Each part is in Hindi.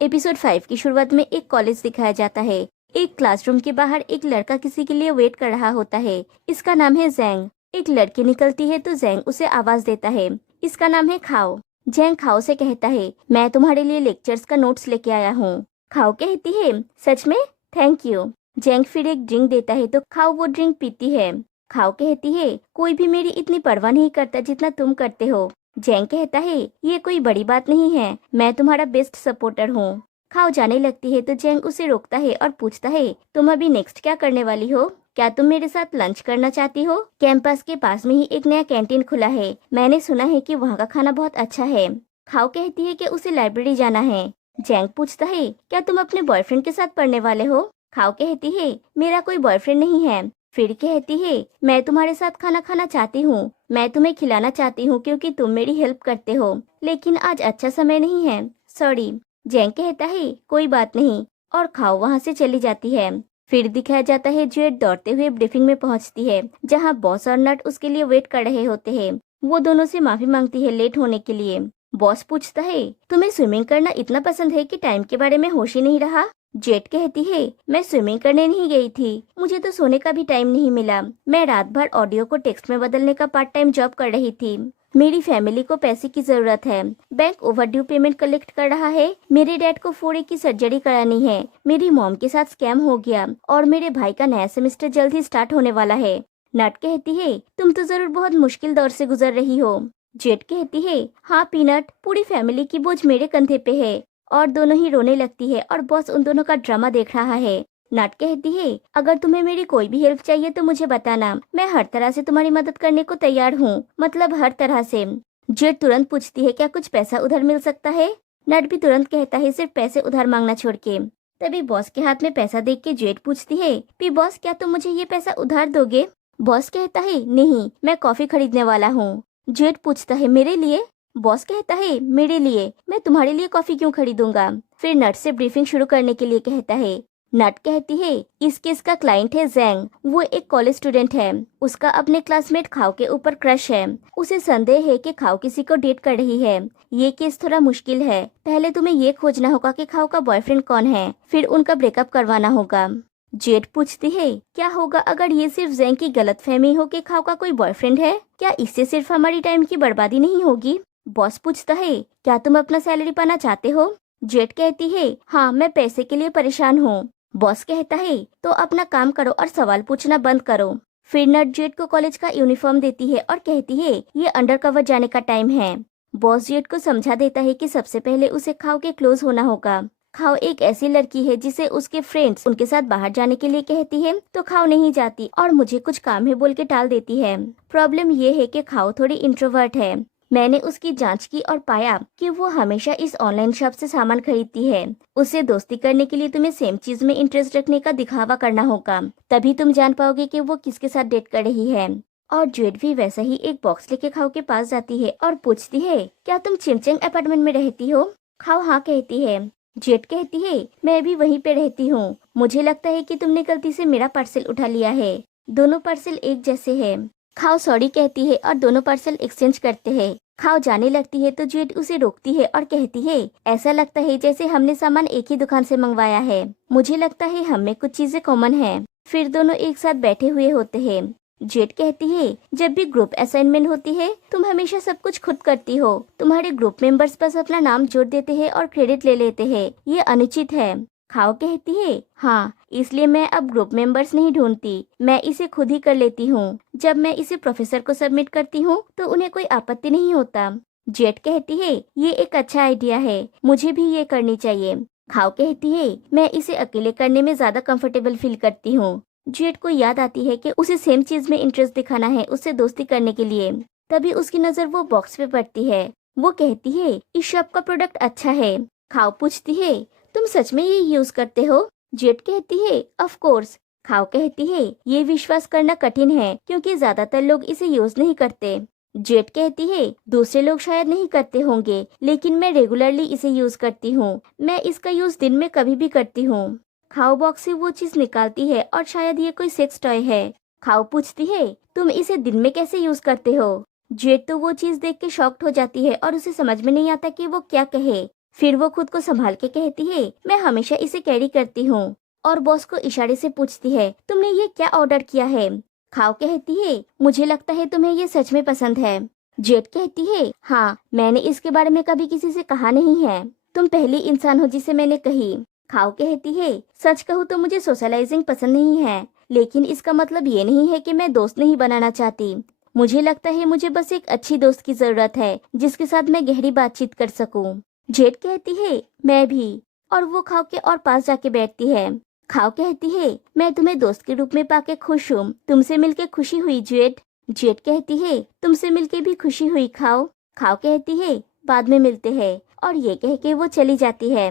एपिसोड 5 की शुरुआत में एक कॉलेज दिखाया जाता है। एक क्लासरूम के बाहर एक लड़का किसी के लिए वेट कर रहा होता है। इसका नाम है जैंग। एक लड़की निकलती है तो जैंग उसे आवाज देता है। इसका नाम है खाओ। जैंग खाओ से कहता है, मैं तुम्हारे लिए लेक्चर्स का नोट्स लेके आया हूँ। खाओ कहती है, सच में? Thank you. जैंग फिर एक ड्रिंक देता है तो खाओ वो ड्रिंक पीती है। खाओ कहती है, कोई भी मेरी इतनी परवाह नहीं करता जितना तुम करते हो। जैंग कहता है, ये कोई बड़ी बात नहीं है, मैं तुम्हारा बेस्ट सपोर्टर हूँ। खाओ जाने लगती है तो जैंग उसे रोकता है और पूछता है, तुम अभी नेक्स्ट क्या करने वाली हो? क्या तुम मेरे साथ लंच करना चाहती हो? कैंपस के पास में ही एक नया कैंटीन खुला है, मैंने सुना है कि वहाँ का खाना बहुत अच्छा है। खाओ कहती है कि उसे लाइब्रेरी जाना है। जैंग पूछता है, क्या तुम अपने बॉयफ्रेंड के साथ पढ़ने वाले हो? खाओ कहती है, मेरा कोई बॉयफ्रेंड नहीं है। फिर कहती है, मैं तुम्हारे साथ खाना खाना चाहती हूँ, मैं तुम्हें खिलाना चाहती हूँ क्योंकि तुम मेरी हेल्प करते हो, लेकिन आज अच्छा समय नहीं है, सॉरी। जैंग कहता है, कोई बात नहीं, और खाओ वहाँ से चली जाती है। फिर दिखाया जाता है जेट दौड़ते हुए ब्रीफिंग में पहुँचती है, जहाँ बॉस और नट उसके लिए वेट कर रहे होते हैं। वो दोनों से माफी मांगती है लेट होने के लिए। बॉस पूछता है, तुम्हें स्विमिंग करना इतना पसंद है कि टाइम के बारे में होश ही नहीं रहा? जेट कहती है, मैं स्विमिंग करने नहीं गई थी, मुझे तो सोने का भी टाइम नहीं मिला, मैं रात भर ऑडियो को टेक्स्ट में बदलने का पार्ट टाइम जॉब कर रही थी। मेरी फैमिली को पैसे की जरूरत है, बैंक ओवरड्यू पेमेंट कलेक्ट कर रहा है, मेरे डैड को फोड़े की सर्जरी करानी है, मेरी मॉम के साथ स्कैम हो गया और मेरे भाई का नया सेमेस्टर जल्द ही स्टार्ट होने वाला है। नट कहती है, तुम तो जरूर बहुत मुश्किल दौर से गुजर रही हो। जेट कहती है, हाँ पीनट, पूरी फैमिली की बोझ मेरे कंधे पे है। और दोनों ही रोने लगती है और बॉस उन दोनों का ड्रामा देख रहा है। नट कहती है, अगर तुम्हें मेरी कोई भी हेल्प चाहिए तो मुझे बताना, मैं हर तरह से तुम्हारी मदद करने को तैयार हूँ, मतलब हर तरह से। जेट तुरंत पूछती है, क्या कुछ पैसा उधार मिल सकता है? नट भी तुरंत कहता है, सिर्फ पैसे उधार मांगना छोड़ के। तभी बॉस के हाथ में पैसा देख के जेट पूछती है, पी बॉस, क्या तुम मुझे ये पैसा उधार दोगे? बॉस कहता है, नहीं, मैं कॉफी खरीदने वाला हूँ। जेट पूछता है, मेरे लिए? बॉस कहता है, मेरे लिए? मैं तुम्हारे लिए कॉफी क्यों खरीदूंगा? फिर नट से ब्रीफिंग शुरू करने के लिए कहता है। नट कहती है, इस केस का क्लाइंट है जैंग, वो एक कॉलेज स्टूडेंट है, उसका अपने क्लासमेट खाओ के ऊपर क्रश है, उसे संदेह है कि खाओ किसी को डेट कर रही है। ये केस थोड़ा मुश्किल है, पहले तुम्हें ये खोजना होगा कि खाओ का बॉयफ्रेंड कौन है, फिर उनका ब्रेकअप करवाना होगा। जेट पूछती है, क्या होगा अगर ये सिर्फ जैंग की गलतफहमी हो कि खाओ का कोई बॉयफ्रेंड है? क्या इससे सिर्फ हमारी टाइम की बर्बादी नहीं होगी? बॉस पूछता है, क्या तुम अपना सैलरी पाना चाहते हो? जेट कहती है, हाँ, मैं पैसे के लिए परेशान हूँ। बॉस कहता है, तो अपना काम करो और सवाल पूछना बंद करो। फिर नट जेट को कॉलेज का यूनिफॉर्म देती है और कहती है, ये अंडरकवर जाने का टाइम है। बॉस जेट को समझा देता है कि सबसे पहले उसे खाओ के क्लोज होना होगा। खाओ एक ऐसी लड़की है जिसे उसके फ्रेंड्स उनके साथ बाहर जाने के लिए कहती है तो खाओ नहीं जाती और मुझे कुछ काम है बोल के टाल देती है। प्रॉब्लम ये है कि खाओ थोड़ी इंट्रोवर्ट है। मैंने उसकी जांच की और पाया कि वो हमेशा इस ऑनलाइन शॉप से सामान खरीदती है। उससे दोस्ती करने के लिए तुम्हें सेम चीज में इंटरेस्ट रखने का दिखावा करना होगा, तभी तुम जान पाओगे कि वो किसके साथ डेट कर रही है। और जेट भी वैसा ही एक बॉक्स लेके खाओ के पास जाती है और पूछती है, क्या तुम चिमचंग अपार्टमेंट में रहती हो? खाओ हाँ कहती है। जेट कहती है, मैं भी वहीं पे रहती हूँ, मुझे लगता है कि तुमने गलती से मेरा पार्सल उठा लिया है, दोनों पार्सल एक जैसे है। खाओ सॉरी कहती है और दोनों पार्सल एक्सचेंज करते हैं। खाओ जाने लगती है तो जेट उसे रोकती है और कहती है, ऐसा लगता है जैसे हमने सामान एक ही दुकान से मंगवाया है, मुझे लगता है हम में कुछ चीजें कॉमन है। फिर दोनों एक साथ बैठे हुए होते हैं। जेट कहती है, जब भी ग्रुप असाइनमेंट होती है तुम हमेशा सब कुछ खुद करती हो, तुम्हारे ग्रुप मेंबर्स बस अपना नाम जोड़ देते हैं और क्रेडिट ले लेते हैं, ये अनुचित है। खाओ कहती है, हाँ, इसलिए मैं अब ग्रुप मेंबर्स नहीं ढूंढती, मैं इसे खुद ही कर लेती हूँ। जब मैं इसे प्रोफेसर को सबमिट करती हूँ तो उन्हें कोई आपत्ति नहीं होता। जेट कहती है, ये एक अच्छा आइडिया है, मुझे भी ये करनी चाहिए। खाओ कहती है, मैं इसे अकेले करने में ज्यादा कंफर्टेबल फील करती हूँ। जेट को याद आती है कि उसे सेम चीज में इंटरेस्ट दिखाना है उससे दोस्ती करने के लिए। तभी उसकी नजर वो बॉक्स पे पड़ती है। वो कहती है, इस शॉप का प्रोडक्ट अच्छा है। खाओ पूछती है, तुम सच में ये यूज करते हो? जेट कहती है, ऑफ कोर्स। खाओ कहती है, ये विश्वास करना कठिन है क्योंकि ज्यादातर लोग इसे यूज नहीं करते। जेट कहती है, दूसरे लोग शायद नहीं करते होंगे, लेकिन मैं रेगुलरली इसे यूज करती हूँ, मैं इसका यूज दिन में कभी भी करती हूँ। खाओ बॉक्स से वो चीज निकालती है और शायद ये कोई सेक्स टॉय है। खाओ पूछती है, तुम इसे दिन में कैसे यूज करते हो? जेट तो वो चीज देख के शॉक्ड हो जाती है और उसे समझ में नहीं आता कि वो क्या कहे। फिर वो खुद को संभाल के कहती है, मैं हमेशा इसे कैरी करती हूँ। और बॉस को इशारे से पूछती है, तुमने ये क्या ऑर्डर किया है? खाओ कहती है, मुझे लगता है तुम्हें ये सच में पसंद है। जेट कहती है, हाँ, मैंने इसके बारे में कभी किसी से कहा नहीं है। तुम पहली इंसान हो जिसे मैंने कही। खाओ कहती है, सच कहूँ तो मुझे सोशलाइजिंग पसंद नहीं है, लेकिन इसका मतलब ये नहीं है कि मैं दोस्त नहीं बनाना चाहती। मुझे लगता है मुझे बस एक अच्छी दोस्त की जरूरत है जिसके साथ मैं गहरी बातचीत कर सकूं। जेट कहती है, मैं भी। और वो खाओ के और पास जाके बैठती है। खाओ कहती है, मैं तुम्हें दोस्त के रूप में पाके खुश हूँ। तुमसे मिलके खुशी हुई जेट। जेट कहती है, तुमसे मिलके भी खुशी हुई खाओ। खाओ कहती है, बाद में मिलते हैं। और ये कह के वो चली जाती है।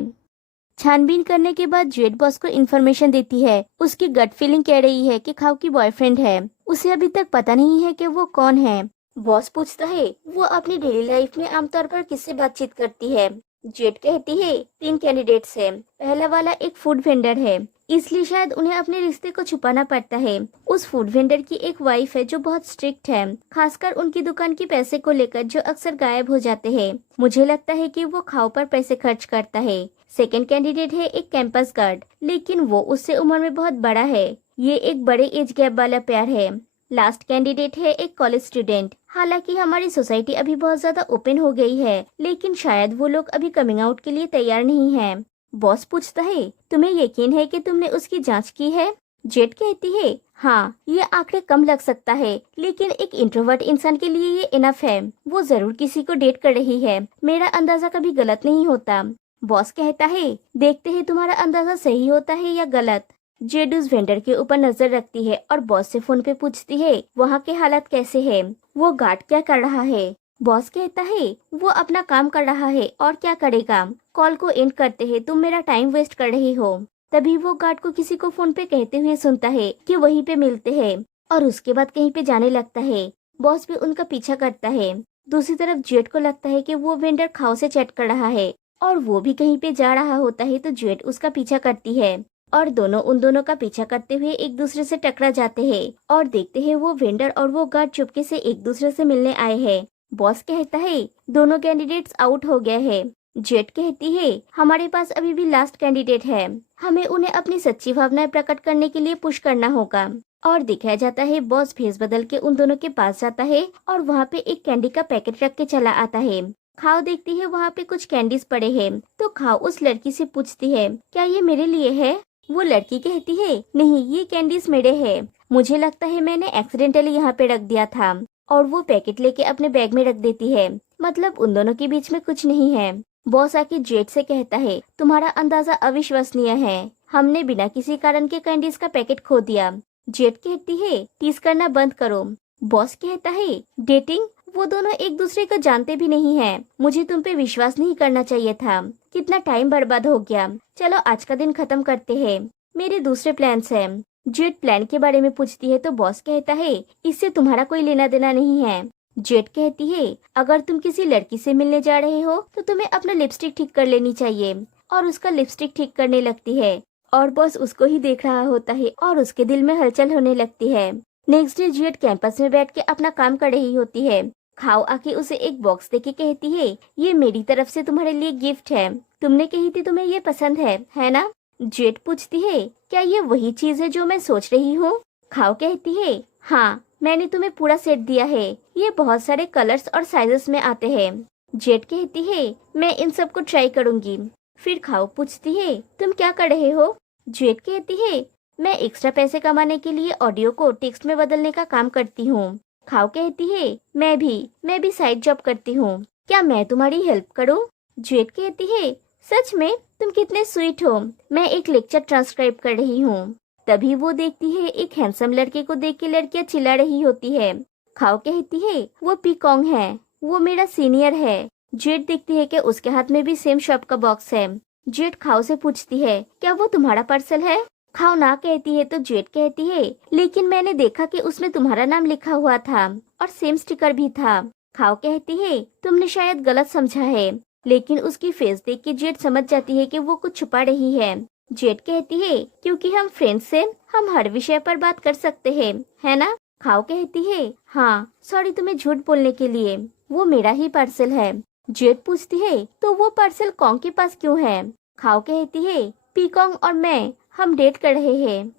छानबीन करने के बाद जेट बॉस को इन्फॉर्मेशन देती है। उसकी गट फीलिंग कह रही है कि खाओ की बॉयफ्रेंड है। उसे अभी तक पता नहीं है कि वो कौन है। बॉस पूछता है, वो अपनी डेली लाइफ में आमतौर पर किससे बातचीत करती है? जेट कहती है, 3 कैंडिडेट्स हैं। पहला वाला एक फूड वेंडर है, इसलिए शायद उन्हें अपने रिश्ते को छुपाना पड़ता है। उस फूड वेंडर की एक वाइफ है जो बहुत स्ट्रिक्ट है, खासकर उनकी दुकान के पैसे को लेकर, जो अक्सर गायब हो जाते हैं। मुझे लगता है कि वो खाओ पर पैसे खर्च करता है। सेकंड कैंडिडेट है एक कैंपस गार्ड, लेकिन वो उससे उम्र में बहुत बड़ा है। ये एक बड़े एज गैप वाला प्यार है। लास्ट कैंडिडेट है एक कॉलेज स्टूडेंट। हालांकि हमारी सोसाइटी अभी बहुत ज्यादा ओपन हो गई है, लेकिन शायद वो लोग अभी कमिंग आउट के लिए तैयार नहीं है। बॉस पूछता है, तुम्हें यकीन है कि तुमने उसकी जांच की है? जेट कहती है, हाँ, ये आंकड़े कम लग सकता है, लेकिन एक इंट्रोवर्ट इंसान के लिए ये इनफ है। वो जरूर किसी को डेट कर रही है। मेरा अंदाजा कभी गलत नहीं होता। बॉस कहता है, देखते हैं तुम्हारा अंदाजा सही होता है या गलत। जेड उस वेंडर के ऊपर नजर रखती है और बॉस से फोन पे पूछती है, वहाँ के हालात कैसे है? वो गार्ड क्या कर रहा है? बॉस कहता है, वो अपना काम कर रहा है और क्या करेगा। कॉल को एंड करते हैं, तुम मेरा टाइम वेस्ट कर रही हो। तभी वो गार्ड को किसी को फोन पे कहते हुए सुनता है कि वहीं पे मिलते हैं, और उसके बाद कहीं पे जाने लगता है। बॉस भी उनका पीछा करता है। दूसरी तरफ जेट को लगता है कि वो वेंडर खाओ से चैट कर रहा है और वो भी कहीं पे जा रहा होता है, तो जेट उसका पीछा करती है और दोनों उन दोनों का पीछा करते हुए एक दूसरे से टकरा जाते हैं और देखते हैं वो वेंडर और वो गार्ड चुपके से एक दूसरे से मिलने आए हैं। बॉस कहता है, दोनों कैंडिडेट्स आउट हो गए हैं। जेट कहती है, हमारे पास अभी भी लास्ट कैंडिडेट है। हमें उन्हें अपनी सच्ची भावनाएं प्रकट करने के लिए पुश करना होगा। और दिखाया जाता है बॉस भेस बदल के उन दोनों के पास जाता है और वहाँ पे एक कैंडी का पैकेट रख के चला आता है। खाओ देखती है वहाँ पे कुछ कैंडीज पड़े हैं, तो खाओ उस लड़की से पूछती है, क्या ये मेरे लिए है? वो लड़की कहती है, नहीं, ये कैंडीज मेरे हैं। मुझे लगता है मैंने एक्सीडेंटली यहाँ पे रख दिया था। और वो पैकेट लेके अपने बैग में रख देती है। मतलब उन दोनों के बीच में कुछ नहीं है। बॉस आके जेट से कहता है, तुम्हारा अंदाजा अविश्वसनीय है। हमने बिना किसी कारण के कैंडीज का पैकेट खो दिया। जेट कहती है, टीज करना बंद करो। बॉस कहता है, डेटिंग? वो दोनों एक दूसरे को जानते भी नहीं है। मुझे तुम पे विश्वास नहीं करना चाहिए था। कितना टाइम बर्बाद हो गया। चलो आज का दिन खत्म करते हैं, मेरे दूसरे प्लान्स हैं। जेट प्लान के बारे में पूछती है तो बॉस कहता है, इससे तुम्हारा कोई लेना देना नहीं है। जेट कहती है, अगर तुम किसी लड़की से मिलने जा रहे हो तो तुम्हें अपना लिपस्टिक ठीक कर लेनी चाहिए। और उसका लिपस्टिक ठीक करने लगती है और बॉस उसको ही देख रहा होता है और उसके दिल में हलचल होने लगती है। नेक्स्ट डे जेट कैंपस में बैठ के अपना काम कर रही होती है। खाओ आके उसे एक बॉक्स देके कहती है, ये मेरी तरफ से तुम्हारे लिए गिफ्ट है। तुमने कही थी तुम्हें ये पसंद है ना? जेट पूछती है, क्या ये वही चीज है जो मैं सोच रही हूँ? खाओ कहती है, हाँ, मैंने तुम्हें पूरा सेट दिया है। ये बहुत सारे कलर्स और साइजेस में आते हैं। जेट कहती है, मैं इन सब को ट्राई करूंगी। फिर खाओ पूछती है, तुम क्या कर रहे हो? जेट कहती है, मैं एक्स्ट्रा पैसे कमाने के लिए ऑडियो को टेक्स्ट में बदलने का काम करती हूँ। खाओ कहती है, मैं भी साइड जॉब करती हूँ। क्या मैं तुम्हारी हेल्प करूँ? जेट कहती है, सच में? तुम कितने स्वीट हो। मैं एक लेक्चर ट्रांसक्राइब कर रही हूँ। तभी वो देखती है एक हैंडसम लड़के को देख के लड़कियाँ चिल्ला रही होती है। खाओ कहती है, वो पीकॉन्ग है, वो मेरा सीनियर है। जेट देखती है कि उसके हाथ में भी सेम शॉप का बॉक्स है। जेट खाओ से पूछती है, क्या वो तुम्हारा पार्सल है? खाओ ना कहती है तो जेट कहती है, लेकिन मैंने देखा कि उसमें तुम्हारा नाम लिखा हुआ था और सेम स्टिकर भी था। खाओ कहती है, तुमने शायद गलत समझा है। लेकिन उसकी फेस देख के जेट समझ जाती है कि वो कुछ छुपा रही है। जेट कहती है, क्योंकि हम फ्रेंड्स हैं, हम हर विषय पर बात कर सकते हैं, है ना? खाओ कहती है, हाँ, सॉरी तुम्हें झूठ बोलने के लिए, वो मेरा ही पार्सल है। जेड पूछती है तो वो पार्सल कॉन्ग के पास क्यों है? खाओ कहती है पीकॉन्ग और मैं हम डेट कर रहे हैं।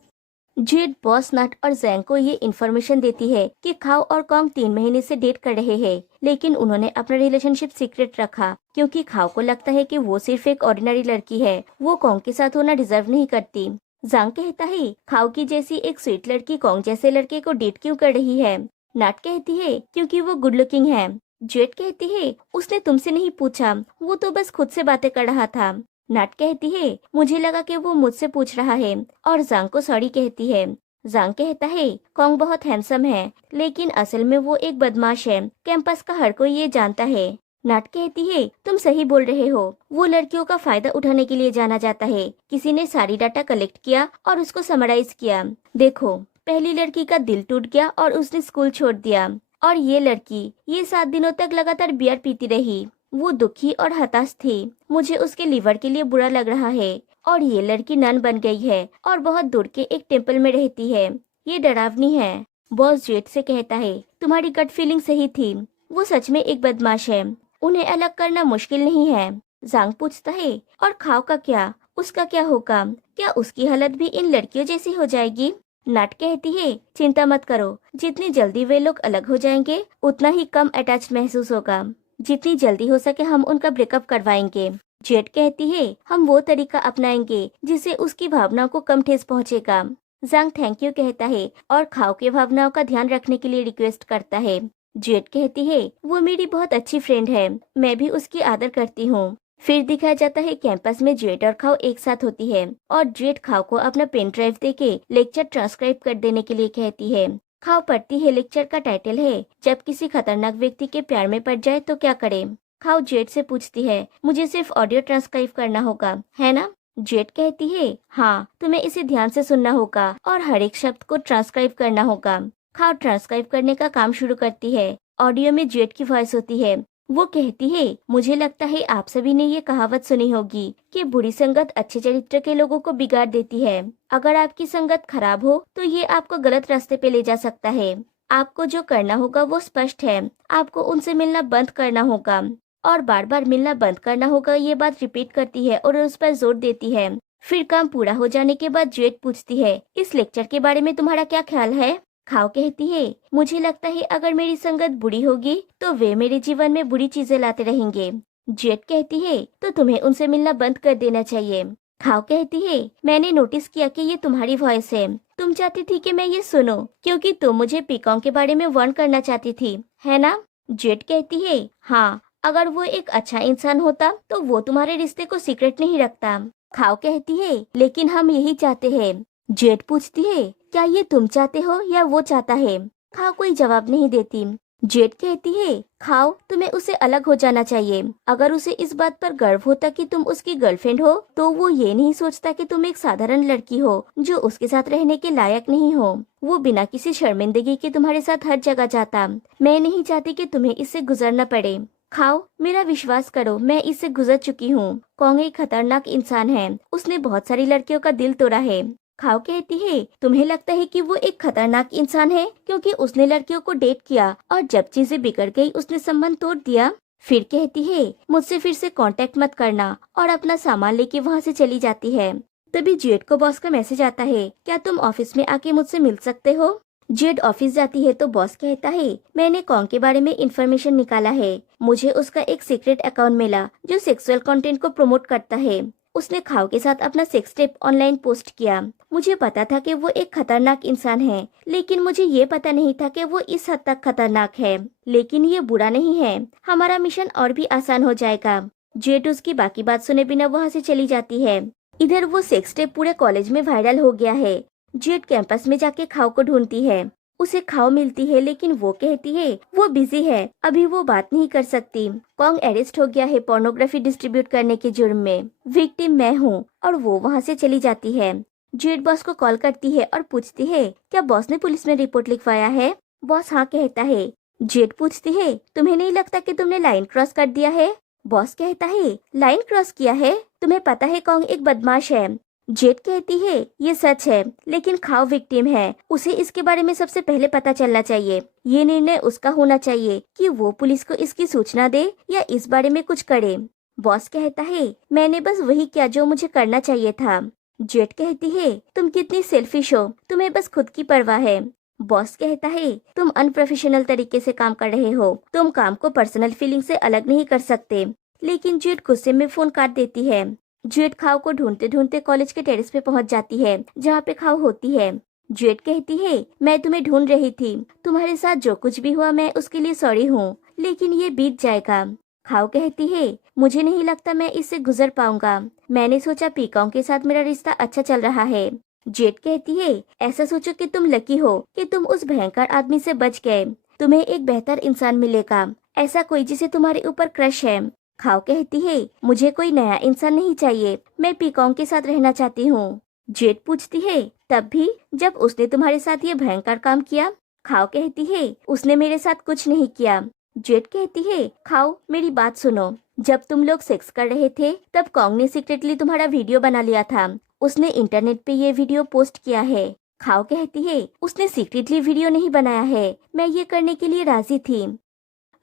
जेड बॉस नट और जैंग को ये इन्फॉर्मेशन देती है कि खाओ और कॉन्ग 3 महीने से डेट कर रहे हैं, लेकिन उन्होंने अपना रिलेशनशिप सीक्रेट रखा क्योंकि खाओ को लगता है कि वो सिर्फ एक ऑर्डिनरी लड़की है, वो कॉन्ग के साथ होना डिजर्व नहीं करती। जांग कहता है खाओ की जैसी एक स्वीट लड़की कॉन्ग जैसे लड़के को डेट क्यों कर रही है? नट कहती है क्योंकि वो गुड लुकिंग है। जेड कहती है उसने तुमसे नहीं पूछा, वो तो बस खुद से बातें कर रहा था। नट कहती है मुझे लगा कि वो मुझसे पूछ रहा है, और जांग को सॉरी कहती है। जांग कहता है कॉन्ग बहुत हैंडसम है, लेकिन असल में वो एक बदमाश है, कैंपस का हर कोई ये जानता है। नट कहती है तुम सही बोल रहे हो, वो लड़कियों का फायदा उठाने के लिए जाना जाता है। किसी ने सारी डाटा कलेक्ट किया और उसको समराइज किया। देखो, पहली लड़की का दिल टूट गया और उसने स्कूल छोड़ दिया, और ये लड़की ये 7 दिनों तक लगातार बियर पीती रही। वो दुखी और हताश थी। मुझे उसके लिवर के लिए बुरा लग रहा है। और ये लड़की नन बन गई है और बहुत दूर के एक टेम्पल में रहती है। ये डरावनी है। बॉस जेड से कहता है तुम्हारी गट फीलिंग सही थी, वो सच में एक बदमाश है, उन्हें अलग करना मुश्किल नहीं है। जांग पूछता है और खाओ का क्या, उसका क्या होगा? क्या उसकी हालत भी इन लड़कियों जैसी हो जाएगी? नट कहती है चिंता मत करो, जितनी जल्दी वे लोग अलग हो जाएंगे उतना ही कम अटैच महसूस होगा। जितनी जल्दी हो सके हम उनका ब्रेकअप करवाएंगे। जेड कहती है हम वो तरीका अपनाएंगे जिससे उसकी भावनाओं को कम ठेस पहुंचेगा। जांग थैंक यू कहता है और खाओ के भावनाओं का ध्यान रखने के लिए रिक्वेस्ट करता है। जेड कहती है वो मेरी बहुत अच्छी फ्रेंड है, मैं भी उसकी आदर करती हूँ। फिर दिखाया जाता है कैंपस में जेड और खाओ एक साथ होती है, और जेड खाओ को अपना पेन ड्राइव देके लेक्चर ट्रांसक्राइब कर देने के लिए कहती है। खाओ पढ़ती है। लेक्चर का टाइटल है जब किसी खतरनाक व्यक्ति के प्यार में पड़ जाए तो क्या करे। खाओ जेड से पूछती है मुझे सिर्फ ऑडियो ट्रांसक्राइब करना होगा, है ना? जेड कहती है हाँ, तुम्हें इसे ध्यान से सुनना होगा और हर एक शब्द को ट्रांसक्राइब करना होगा। खाओ ट्रांसक्राइब करने का काम शुरू करती है। ऑडियो में जेड की वॉइस होती है। वो कहती है मुझे लगता है आप सभी ने ये कहावत सुनी होगी कि बुरी संगत अच्छे चरित्र के लोगों को बिगाड़ देती है। अगर आपकी संगत खराब हो तो ये आपको गलत रास्ते पे ले जा सकता है। आपको जो करना होगा वो स्पष्ट है, आपको उनसे मिलना बंद करना होगा और बार बार मिलना बंद करना होगा। ये बात रिपीट करती है और उस पर जोर देती है। फिर काम पूरा हो जाने के बाद जेड पूछती है इस लेक्चर के बारे में तुम्हारा क्या ख्याल है? खाओ कहती है मुझे लगता है अगर मेरी संगत बुरी होगी तो वे मेरे जीवन में बुरी चीजें लाते रहेंगे। जेड कहती है तो तुम्हें उनसे मिलना बंद कर देना चाहिए। खाओ कहती है मैंने नोटिस किया कि ये तुम्हारी वॉइस है, तुम चाहती थी कि मैं ये सुनो क्योंकि तुम मुझे पीकॉन्ग के बारे में वार्न करना चाहती थी, है ना? जेड कहती है हाँ, अगर वो एक अच्छा इंसान होता तो वो तुम्हारे रिश्ते को सीक्रेट नहीं रखता। खाओ कहती है लेकिन हम यही चाहते हैं। जेड पूछती है क्या ये तुम चाहते हो या वो चाहता है? खाओ कोई जवाब नहीं देती। जेड कहती है खाओ तुम्हें उससे अलग हो जाना चाहिए। अगर उसे इस बात पर गर्व होता कि तुम उसकी गर्लफ्रेंड हो तो वो ये नहीं सोचता कि तुम एक साधारण लड़की हो जो उसके साथ रहने के लायक नहीं हो। वो बिना किसी शर्मिंदगी के तुम्हारे साथ हर जगह जाता। मैं नहीं चाहती कि तुम्हें इससे गुजरना पड़े। खाओ मेरा विश्वास करो, मैं इससे गुजर चुकी हूँ। कॉन्ग एक खतरनाक इंसान है, उसने बहुत सारी लड़कियों का दिल तोड़ा है। खाओ कहती है तुम्हें लगता है कि वो एक खतरनाक इंसान है क्योंकि उसने लड़कियों को डेट किया और जब चीजें बिगड़ गई उसने संबंध तोड़ दिया। फिर कहती है मुझसे फिर से कांटेक्ट मत करना और अपना सामान लेके वहाँ से चली जाती है। तभी जेड को बॉस का मैसेज आता है क्या तुम ऑफिस में आके मुझसे मिल सकते हो? जेड ऑफिस जाती है तो बॉस कहता है मैंने कॉन्ग के बारे में इंफॉर्मेशन निकाला है। मुझे उसका एक सीक्रेट अकाउंट मिला जो सेक्सुअल कंटेंट को प्रमोट करता है। उसने खाओ के साथ अपना सेक्स टेप ऑनलाइन पोस्ट किया। मुझे पता था कि वो एक खतरनाक इंसान है, लेकिन मुझे ये पता नहीं था कि वो इस हद तक खतरनाक है। लेकिन ये बुरा नहीं है, हमारा मिशन और भी आसान हो जाएगा। जेड उसकी बाकी बात सुने बिना वहाँ से चली जाती है। इधर वो सेक्स टेप पूरे कॉलेज में वायरल हो गया है। जेड कैंपस में जाके खाओ को ढूंढती है। उसे खाओ मिलती है लेकिन वो कहती है वो बिजी है, अभी वो बात नहीं कर सकती। कॉन्ग अरेस्ट हो गया है पोर्नोग्राफी डिस्ट्रीब्यूट करने के जुर्म में। विक्टिम मैं हूँ और वो वहाँ से चली जाती है। जेड बॉस को कॉल करती है और पूछती है क्या बॉस ने पुलिस में रिपोर्ट लिखवाया है? बॉस हाँ कहता है। जेड पूछती है तुम्हें नहीं लगता कि तुमने लाइन क्रॉस कर दिया है? बॉस कहता है लाइन क्रॉस किया है? तुम्हें पता है कॉन्ग एक बदमाश है। जेट कहती है ये सच है, लेकिन खाओ विक्टिम है, उसे इसके बारे में सबसे पहले पता चलना चाहिए। ये निर्णय उसका होना चाहिए कि वो पुलिस को इसकी सूचना दे या इस बारे में कुछ करे। बॉस कहता है मैंने बस वही किया जो मुझे करना चाहिए था। जेट कहती है तुम कितनी सेल्फिश हो, तुम्हें बस खुद की परवाह है। बॉस कहता है तुम अनप्रोफेशनल तरीके से काम कर रहे हो, तुम काम को पर्सनल फीलिंग से अलग नहीं कर सकते। लेकिन जेट गुस्से में फोन काट देती है। जेट खाओ को ढूंढते ढूंढते कॉलेज के टेरेस पे पहुंच जाती है जहाँ पे खाओ होती है। जेट कहती है मैं तुम्हें ढूंढ रही थी, तुम्हारे साथ जो कुछ भी हुआ मैं उसके लिए सॉरी हूँ, लेकिन ये बीत जाएगा। खाओ कहती है मुझे नहीं लगता मैं इससे गुजर पाऊंगा, मैंने सोचा पीकॉन्ग के साथ मेरा रिश्ता अच्छा चल रहा है। जेट कहती है ऐसा सोचो कि तुम लकी हो कि तुम उस भयंकर आदमी से बच गए, तुम्हें एक बेहतर इंसान मिलेगा, ऐसा कोई जिसे तुम्हारे ऊपर क्रश है। खाओ कहती है मुझे कोई नया इंसान नहीं चाहिए, मैं पीकॉन्ग के साथ रहना चाहती हूँ। जेट पूछती है तब भी जब उसने तुम्हारे साथ ये भयंकर काम किया। खाओ कहती है उसने मेरे साथ कुछ नहीं किया। जेट कहती है खाओ मेरी बात सुनो, जब तुम लोग सेक्स कर रहे थे तब कॉन्ग ने सीक्रेटली तुम्हारा वीडियो बना लिया था, उसने इंटरनेट पे ये वीडियो पोस्ट किया है। खाओ कहती है उसने सीक्रेटली वीडियो नहीं बनाया है, मैं ये करने के लिए राजी थी।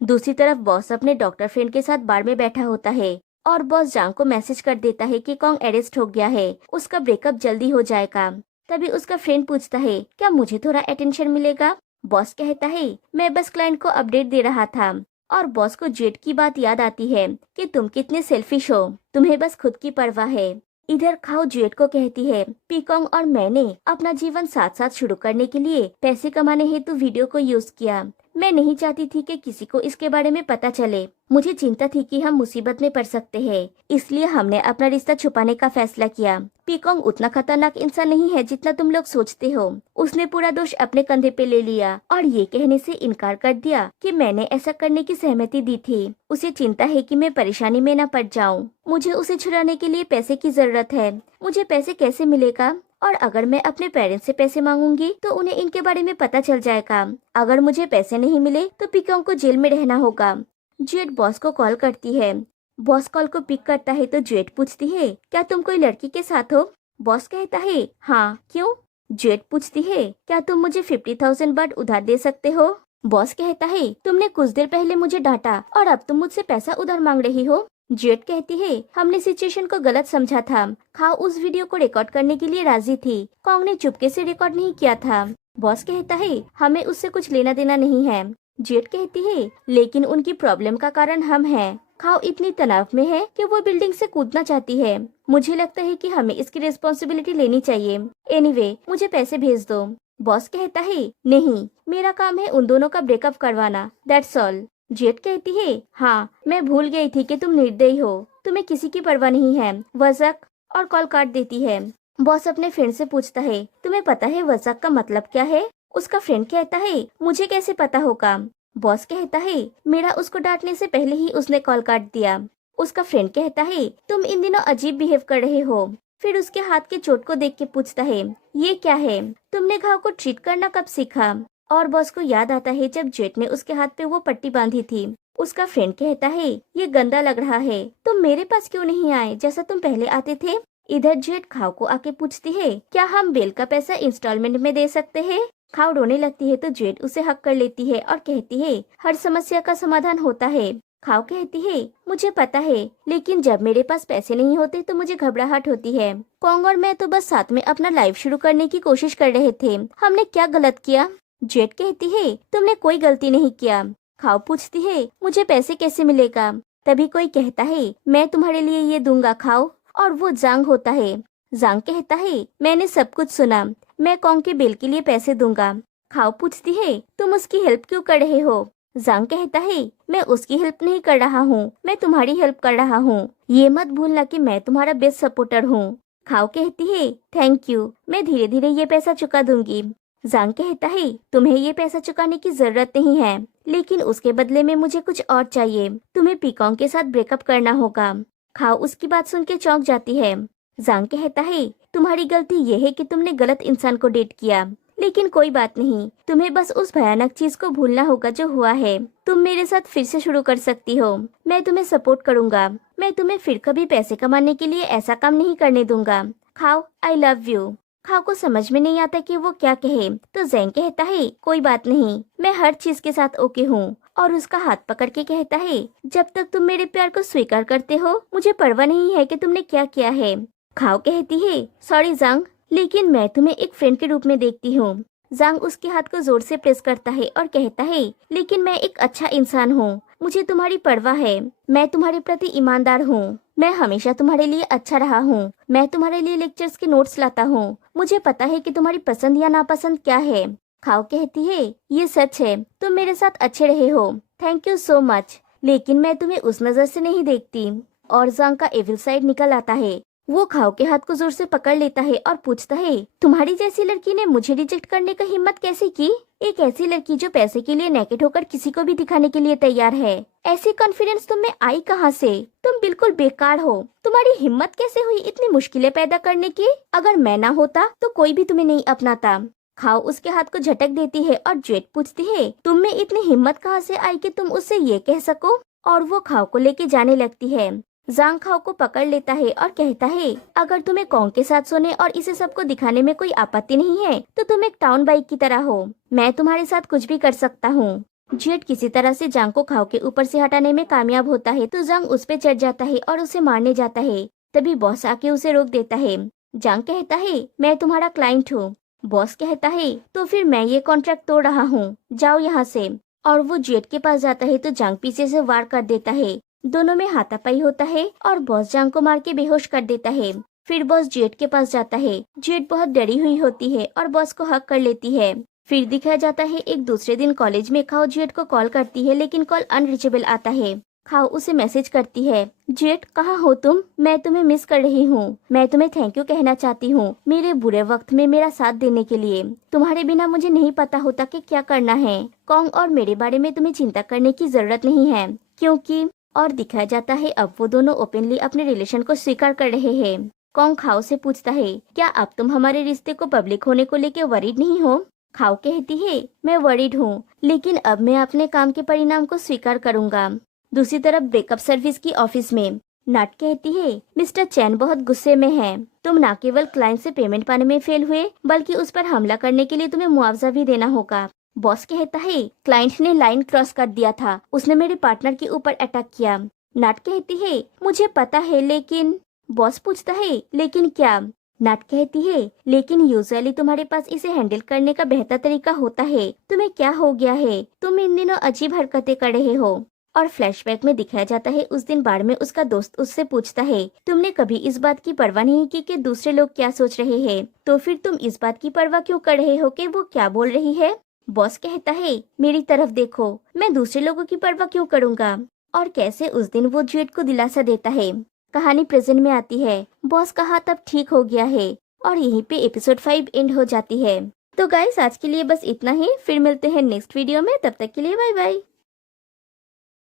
दूसरी तरफ बॉस अपने डॉक्टर फ्रेंड के साथ बार में बैठा होता है और बॉस जांग को मैसेज कर देता है कि कॉन्ग अरेस्ट हो गया है, उसका ब्रेकअप जल्दी हो जाएगा। तभी उसका फ्रेंड पूछता है क्या मुझे थोड़ा अटेंशन मिलेगा। बॉस कहता है मैं बस क्लाइंट को अपडेट दे रहा था। और बॉस को जेट की बात याद आती है कि तुम कितने सेल्फिश हो, तुम्हें बस खुद की परवाह है। इधर खाओ जेट को कहती है पीकॉन्ग और मैंने अपना जीवन साथ साथ शुरू करने के लिए पैसे कमाने हेतु वीडियो को यूज किया, मैं नहीं चाहती थी कि किसी को इसके बारे में पता चले, मुझे चिंता थी कि हम मुसीबत में पड़ सकते हैं, इसलिए हमने अपना रिश्ता छुपाने का फैसला किया। पीकॉन्ग उतना खतरनाक इंसान नहीं है जितना तुम लोग सोचते हो, उसने पूरा दोष अपने कंधे पे ले लिया और ये कहने से इनकार कर दिया कि मैंने ऐसा करने की सहमति दी थी। उसे चिंता है कि मैं परेशानी में न पड़ जाऊं। मुझे उसे छुड़ाने के लिए पैसे की जरूरत है, मुझे पैसे कैसे मिलेगा, और अगर मैं अपने पेरेंट्स से पैसे मांगूंगी तो उन्हें इनके बारे में पता चल जाएगा। अगर मुझे पैसे नहीं मिले तो पीकॉन्ग को जेल में रहना होगा। जेट बॉस को कॉल करती है। बॉस कॉल को पिक करता है तो जेट पूछती है क्या तुम कोई लड़की के साथ हो। बॉस कहता है हाँ क्यों। जेट पूछती है क्या तुम मुझे 50,000 बार उधार दे सकते हो। बॉस कहता है तुमने कुछ देर पहले मुझे डांटा और अब तुम मुझसे पैसा उधार मांग रही हो। जेट कहती है हमने सिचुएशन को गलत समझा था, खाओ उस वीडियो को रिकॉर्ड करने के लिए राजी थी, कॉन्ग ने चुपके से रिकॉर्ड नहीं किया था। बॉस कहता है हमें उससे कुछ लेना देना नहीं है। जेट कहती है लेकिन उनकी प्रॉब्लम का कारण हम हैं। खाओ इतनी तनाव में है कि वो बिल्डिंग से कूदना चाहती है, मुझे लगता है कि हमें इसकी रिस्पॉन्सिबिलिटी लेनी चाहिए। एनीवे मुझे पैसे भेज दो। बॉस कहता है नहीं, मेरा काम है उन दोनों का ब्रेकअप करवाना, दैट्स ऑल। जेट कहती है हाँ मैं भूल गई थी कि तुम निर्दयी हो, तुम्हें किसी की परवाह नहीं है, वज़क, और कॉल काट देती है। बॉस अपने फ्रेंड से पूछता है तुम्हें पता है वज़क का मतलब क्या है। उसका फ्रेंड कहता है मुझे कैसे पता होगा। बॉस कहता है मेरा उसको डांटने से पहले ही उसने कॉल काट दिया। उसका फ्रेंड कहता है तुम इन दिनों अजीब बिहेव कर रहे हो। फिर उसके हाथ के चोट को देख के पूछता है ये क्या है, तुमने घाव को ट्रीट करना कब सीखा। और बॉस को याद आता है जब जेट ने उसके हाथ पे वो पट्टी बांधी थी। उसका फ्रेंड कहता है ये गंदा लग रहा है, तुम मेरे पास क्यों नहीं आए जैसा तुम पहले आते थे। इधर जेट खाओ को आके पूछती है क्या हम बिल का पैसा इंस्टॉलमेंट में दे सकते हैं। खाओ रोने लगती है तो जेट उसे हक कर लेती है और कहती है हर समस्या का समाधान होता है। खाओ कहती है मुझे पता है, लेकिन जब मेरे पास पैसे नहीं होते तो मुझे घबराहट होती है। कॉन्ग और मैं तो बस साथ में अपना लाइफ शुरू करने की कोशिश कर रहे थे, हमने क्या गलत किया। जेट कहती है तुमने कोई गलती नहीं किया। खाओ पूछती है मुझे पैसे कैसे मिलेगा। तभी कोई कहता है मैं तुम्हारे लिए ये दूंगा खाओ, और वो जांग होता है। जांग कहता है मैंने सब कुछ सुना, मैं कॉन्ग के बिल के लिए पैसे दूंगा। खाओ पूछती है तुम उसकी हेल्प क्यों कर रहे हो। जांग कहता है मैं उसकी हेल्प नहीं कर रहा हूँ, मैं तुम्हारी हेल्प कर रहा हूँ, ये मत भूलना कि मैं तुम्हारा बेस्ट सपोर्टर हूँ। खाओ कहती है थैंक यू, मैं धीरे धीरे ये पैसा चुका दूंगी। जांग कहता है तुम्हें ये पैसा चुकाने की जरूरत नहीं है, लेकिन उसके बदले में मुझे कुछ और चाहिए, तुम्हें पीकॉन्ग के साथ ब्रेकअप करना होगा। खाओ उसकी बात सुन के चौंक जाती है। जांग कहता है तुम्हारी गलती ये है कि तुमने गलत इंसान को डेट किया, लेकिन कोई बात नहीं, तुम्हें बस उस भयानक चीज को भूलना होगा जो हुआ है। तुम मेरे साथ फिर से शुरू कर सकती हो, मैं तुम्हें सपोर्ट करूंगा, मैं तुम्हें फिर कभी पैसे कमाने के लिए ऐसा काम नहीं करने दूंगा। खाओ आई लव यू। खाओ को समझ में नहीं आता कि वो क्या कहे, तो जैंग कहता है कोई बात नहीं, मैं हर चीज के साथ ओके हूँ, और उसका हाथ पकड़ के कहता है जब तक तुम मेरे प्यार को स्वीकार करते हो मुझे परवाह नहीं है कि तुमने क्या किया है। खाओ कहती है सॉरी जंग, लेकिन मैं तुम्हें एक फ्रेंड के रूप में देखती हूँ। जांग उसके हाथ को जोर से प्रेस करता है और कहता है लेकिन मैं एक अच्छा इंसान हूँ, मुझे तुम्हारी परवाह है, मैं तुम्हारे प्रति ईमानदार हूँ, मैं हमेशा तुम्हारे लिए अच्छा रहा हूँ, मैं तुम्हारे लिए लेक्चर्स के नोट्स लाता हूँ, मुझे पता है कि तुम्हारी पसंद या नापसंद क्या है। खाओ कहती है ये सच है, तुम मेरे साथ अच्छे रहे हो, थैंक यू सो मच, लेकिन मैं तुम्हें उस नजर से नहीं देखती। और जांग का एविल साइड निकल आता है। वो खाओ के हाथ को जोर से पकड़ लेता है और पूछता है तुम्हारी जैसी लड़की ने मुझे रिजेक्ट करने का हिम्मत कैसे की? एक ऐसी लड़की जो पैसे के लिए नेकेड होकर किसी को भी दिखाने के लिए तैयार है, ऐसी कॉन्फिडेंस तुम में आई कहाँ से? तुम बिल्कुल बेकार हो, तुम्हारी हिम्मत कैसे हुई इतनी मुश्किलें पैदा करने की? अगर मैं ना होता तो कोई भी तुम्हें नहीं अपनाता। खाओ उसके हाथ को झटक देती है और जेट पूछती है तुम में इतनी हिम्मत कहाँ से आई कि तुम उससे ये कह सको? और वो खाओ को लेके जाने लगती है। जांग खाओ को पकड़ लेता है और कहता है अगर तुम्हें कॉन्ग के साथ सोने और इसे सबको दिखाने में कोई आपत्ति नहीं है तो तुम एक टाउन बाइक की तरह हो, मैं तुम्हारे साथ कुछ भी कर सकता हूँ। जेट किसी तरह से जांग को खाओ के ऊपर से हटाने में कामयाब होता है तो जांग उस पे चढ़ जाता है और उसे मारने जाता है। तभी बॉस आके उसे रोक देता है। जांग कहता है मैं तुम्हारा क्लाइंट हूँ। बॉस कहता है तो फिर मैं ये कॉन्ट्रैक्ट तोड़ रहा हूँ, जाओ यहाँ से। और वो जेट के पास जाता है तो जांग पीछे से वार कर देता है। दोनों में हाथापाई होता है और बॉस जांग को मार के बेहोश कर देता है। फिर बॉस जेट के पास जाता है। जेट बहुत डरी हुई होती है और बॉस को हक कर लेती है। फिर दिखाया जाता है एक दूसरे दिन कॉलेज में खाओ जेट को कॉल करती है लेकिन कॉल अनरीचेबल आता है। खाओ उसे मैसेज करती है जेट कहाँ हो तुम, मैं तुम्हें मिस कर रही हूँ, मैं तुम्हें थैंक यू कहना चाहती हूँ मेरे बुरे वक्त में मेरा साथ देने के लिए, तुम्हारे बिना मुझे नहीं पता होता कि क्या करना है। कॉन्ग और मेरे बारे में तुम्हें चिंता करने की जरूरत नहीं है क्योंकि। और दिखाया जाता है अब वो दोनों ओपनली अपने रिलेशन को स्वीकार कर रहे हैं। कॉन्ग खाओ से पूछता है क्या अब तुम हमारे रिश्ते को पब्लिक होने को लेकर वरीड नहीं हो? खाओ कहती है मैं वरीड हूँ, लेकिन अब मैं अपने काम के परिणाम को स्वीकार करूँगा। दूसरी तरफ ब्रेकअप सर्विस की ऑफिस में नट कहती है मिस्टर चैन बहुत गुस्से में है, तुम न केवल क्लाइंट से पेमेंट पाने में फेल हुए बल्कि उस पर हमला करने के लिए तुम्हें मुआवजा भी देना होगा। बॉस कहता है क्लाइंट ने लाइन क्रॉस कर दिया था, उसने मेरे पार्टनर के ऊपर अटैक किया। नट कहती है मुझे पता है लेकिन। बॉस पूछता है लेकिन क्या? नट कहती है लेकिन यूजुअली तुम्हारे पास इसे हैंडल करने का बेहतर तरीका होता है, तुम्हें क्या हो गया है, तुम इन दिनों अजीब हरकतें कर रहे हो। और फ्लैशबैक में दिखाया जाता है उस दिन बार में उसका दोस्त उससे पूछता है तुमने कभी इस बात की परवाह नहीं की कि दूसरे लोग क्या सोच रहे हैं, तो फिर तुम इस बात की परवाह क्यों कर रहे हो कि वो क्या बोल रही है? बॉस कहता है मेरी तरफ देखो, मैं दूसरे लोगों की परवाह क्यों करूँगा। और कैसे उस दिन वो जेट को दिलासा देता है। कहानी प्रेजेंट में आती है, बॉस का हाथ अब ठीक हो गया है और यहीं पे एपिसोड 5 एंड हो जाती है। तो गाइस आज के लिए बस इतना ही, फिर मिलते हैं नेक्स्ट वीडियो में, तब तक के लिए बाय बाय।